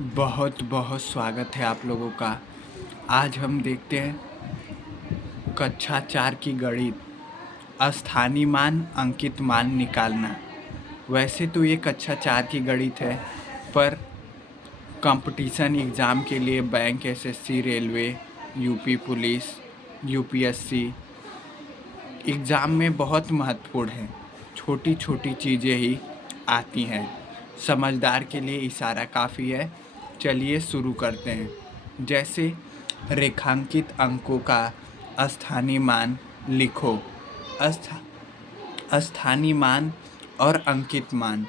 बहुत बहुत स्वागत है आप लोगों का। आज हम देखते हैं कक्षा 4 की गणित स्थानीय मान अंकित मान निकालना। वैसे तो ये कक्षा 4 की गणित है, पर कंपटीशन एग्ज़ाम के लिए bank, SSC, railway, UP police, UPSC exam में बहुत महत्वपूर्ण है। छोटी छोटी चीज़ें ही आती हैं। समझदार के लिए इशारा काफ़ी है। चलिए शुरू करते हैं। जैसे रेखांकित अंकों का स्थानीय मान लिखो। स्थानीय मान और अंकित मान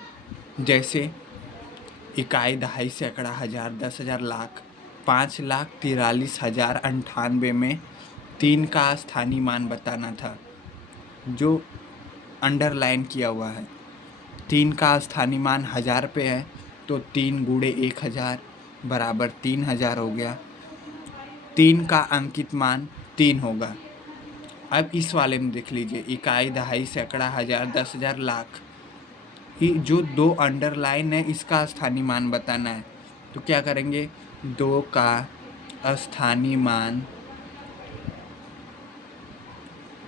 जैसे इकाई, दहाई, सैकड़ा, हज़ार, 10,000, लाख। 5,43,098 में 3 का स्थानीय मान बताना था, जो अंडरलाइन किया हुआ है। 3 का स्थानीय मान 1000 पे है, तो 3 गुणे 1000 बराबर 3000 हो गया। 3 का अंकित मान 3 होगा। अब इस वाले में देख लीजिए, इकाई, दहाई, सैकड़ा, हज़ार, 10,000, लाख। ये जो 2 अंडरलाइन है, इसका स्थानीय मान बताना है। तो क्या करेंगे, 2 का स्थानीय मान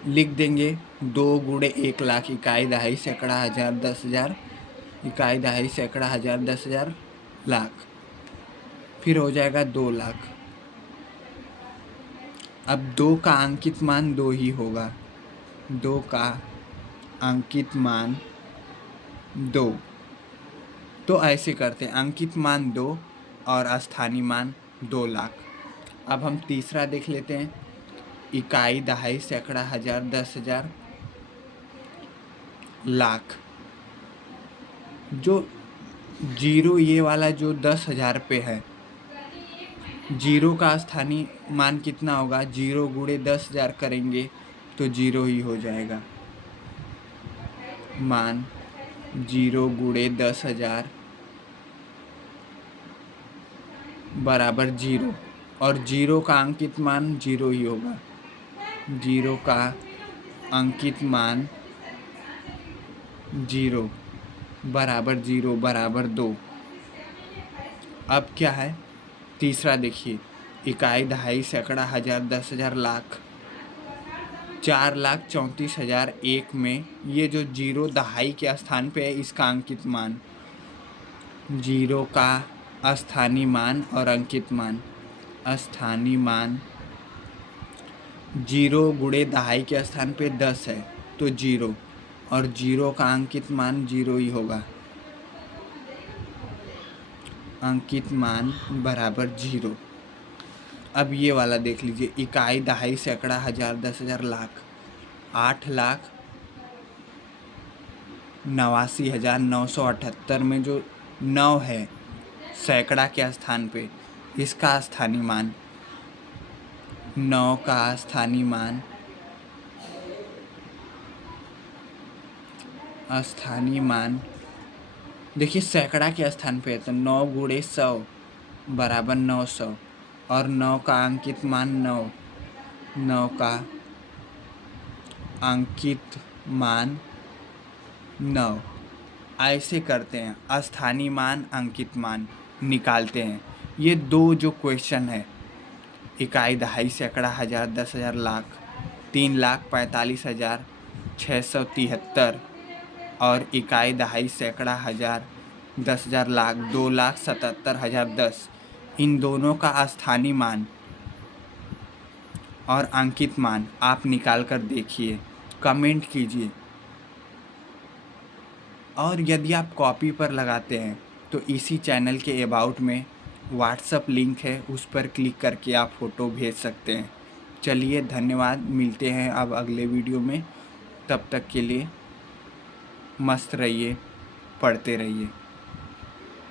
लिख देंगे 2 गुणे 1 लाख, इकाई, दहाई, सैकड़ा, हज़ार, 10,000, इकाई, दहाई, सैकड़ा, हज़ार, 10,000, लाख। फिर हो जाएगा 2 लाख। अब 2 का अंकित मान 2 ही होगा। 2 का अंकित मान 2। तो ऐसे करते हैं, अंकित मान 2 और स्थानीय मान 2 लाख। अब हम तीसरा देख लेते हैं। इकाई, दहाई, सैकड़ा, हज़ार, 10,000, लाख। जो जीरो, ये वाला जो 10,000 पे है, जीरो का स्थानीय मान कितना होगा? 0 गुणे 10,000 करेंगे तो 0 ही हो जाएगा। मान 0 गुणे 10,000 बराबर 0, और 0 का अंकित मान 0 ही होगा। 0 का अंकित मान 0 बराबर 0 बराबर 2। अब क्या है? तीसरा देखिए, इकाई, दहाई, सैकड़ा, हज़ार, 10,000, लाख। 4,34,001 में ये जो 0 दहाई के स्थान पे है, इसका अंकित मान। 0 का स्थानीय मान और अंकित मान। स्थानीय मान 0 गुणे दहाई के स्थान पे 10 है, तो 0, और 0 का अंकित मान 0 ही होगा। अंकित मान बराबर 0। अब ये वाला देख लीजिए, इकाई, दहाई, सैकड़ा, हज़ार, 10,000, लाख। 8,89,978 में जो 9 है सैकड़ा के स्थान पे, इसका स्थानीय मान। 9 का स्थानीय मान देखिए, सैकड़ा के स्थान पे है, तो 9 गुणे 100 बराबर 900, और 9 का अंकित मान 9। 9 का अंकित मान 9। ऐसे करते हैं, स्थानीय मान, अंकित मान निकालते हैं। ये 2 जो क्वेश्चन है, इकाई, दहाई, सैकड़ा, हज़ार, 10,000, लाख। 3,45,673 और इकाई, दहाई, सैकड़ा, हज़ार, 10,000, लाख 2,77,010। इन दोनों का स्थानीय मान और अंकित मान आप निकाल कर देखिए, कमेंट कीजिए। और यदि आप कॉपी पर लगाते हैं तो इसी चैनल के अबाउट में व्हाट्सएप लिंक है, उस पर क्लिक करके आप फ़ोटो भेज सकते हैं। चलिए, धन्यवाद। मिलते हैं अब अगले वीडियो में। तब तक के लिए मस्त रहिए, पढ़ते रहिए।